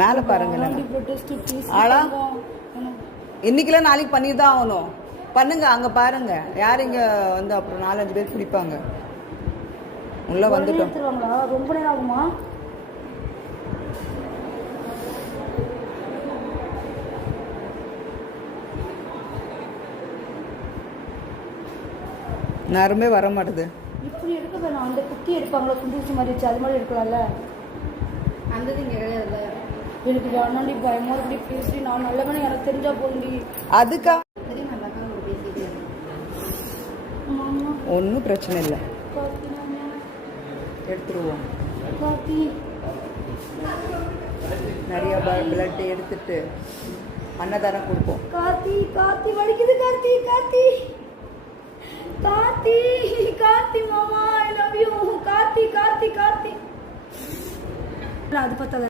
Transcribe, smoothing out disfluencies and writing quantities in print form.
மேலே பாருங்க ஆளா இன்னைக்குல நாளைக்கு பண்ணி தான் ஆகணும். பண்ணுங்க அங்கே பாருங்க யார் இங்கே வந்து அப்புறம் 4-5 பேர் பிடிப்பாங்க. உள்ள வந்துட்டோம். ரொம்ப நேரம் ஆகுமா? நேரமே வர மாட்டுது. இப்படி எடுக்க வேணாம். அந்த குட்டி எடுப்பாங்களா குண்டூசி மாதிரி வச்சு அது மாதிரி எடுக்கலாம்ல. அந்த இங்கே கிடையாது. எனக்கு வேணாண்டி பயமா இப்படி பேசி நான் நல்லவனே எனக்கு தெரிஞ்சா போண்டி. அதுக்கா ஒன்றும் பிரச்சனை இல்லை, எடுத்துருவோம். நிறைய பிளட் எடுத்துட்டு அன்னதானம் கொடுப்போம். கார்த்தி கார்த்தி வலிக்குது. கார்த்தி கார்த்தி கார்த்தி கார்த்தி மாமா I love you. Karthi Karthi Karthi அது பார்த்தா